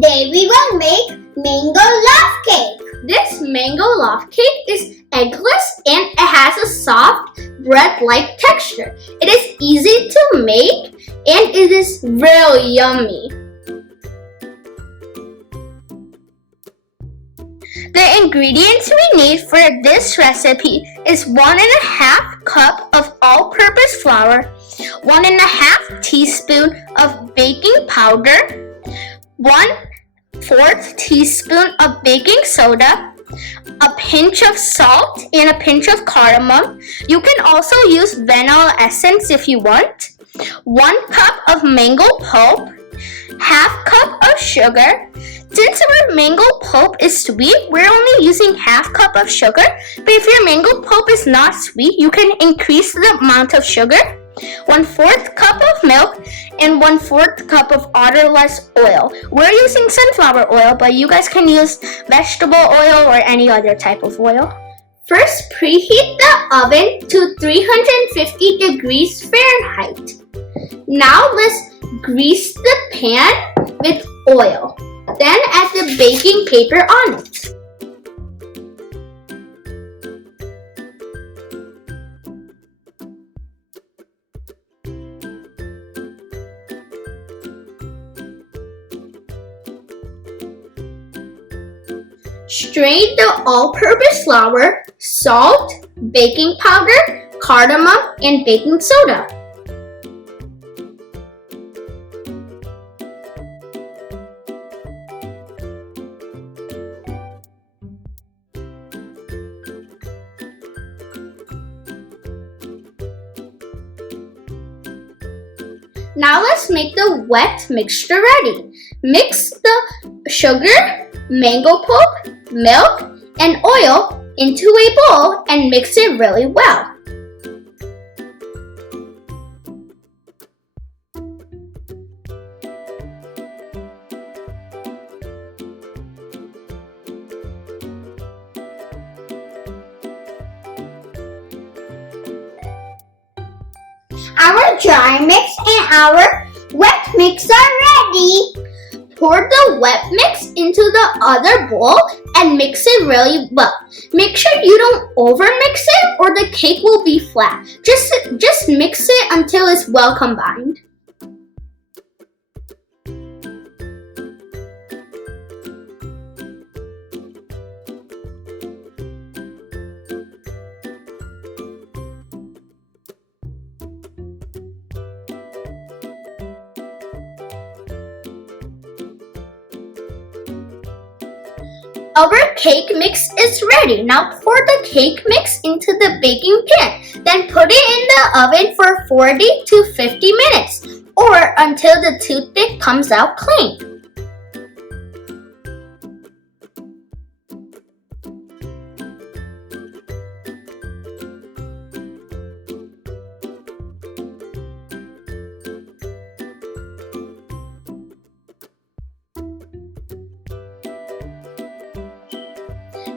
Today we will make mango loaf cake. This mango loaf cake is eggless and it has a soft bread-like texture. It is easy to make and it is really yummy. The ingredients we need for this recipe is 1.5 cup of all-purpose flour, 1.5 teaspoon of baking powder, 1/4 teaspoon of baking soda, a pinch of salt, and a pinch of cardamom. You can also use vanilla essence if you want. 1 cup of mango pulp, 1/2 cup of sugar. Since our mango pulp is sweet, we're only using 1/2 cup of sugar. But if your mango pulp is not sweet, you can increase the amount of sugar. 1/4 cup of milk and 1/4 cup of odorless oil. We're using sunflower oil, but you guys can use vegetable oil or any other type of oil. First, preheat the oven to 350 degrees Fahrenheit. Now let's grease the pan with oil. Then add the baking paper on it. Strain the all-purpose flour, salt, baking powder, cardamom, and baking soda. Now let's make the wet mixture ready. Mix the sugar, mango pulp, milk, and oil into a bowl and mix it really well. Our dry mix and our wet mix are ready. Pour the wet mix into the other bowl and mix it really well. Make sure you don't overmix it or the cake will be flat. Just mix it until it's well combined. Our cake mix is ready. Now pour the cake mix into the baking pan. Then put it in the oven for 40 to 50 minutes or until the toothpick comes out clean.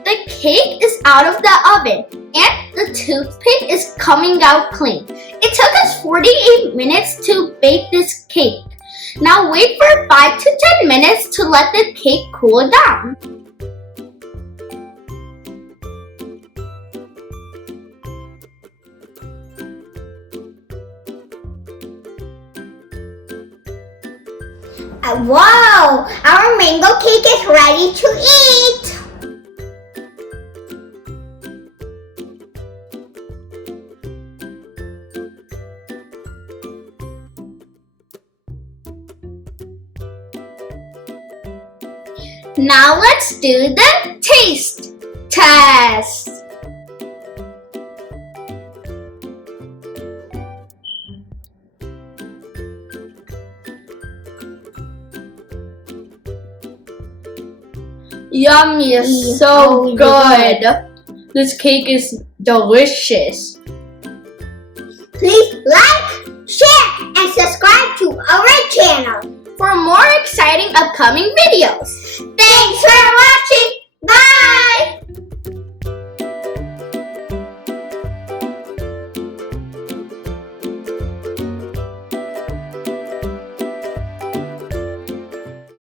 The cake is out of the oven and the toothpick is coming out clean. It took us 48 minutes to bake this cake. Now wait for 5 to 10 minutes to let the cake cool down. Wow! Our mango cake is ready to eat! Now let's do the taste test. Yummy, is so good. This cake is delicious. Please like, share, and subscribe to our channel for more exciting upcoming videos. Thanks for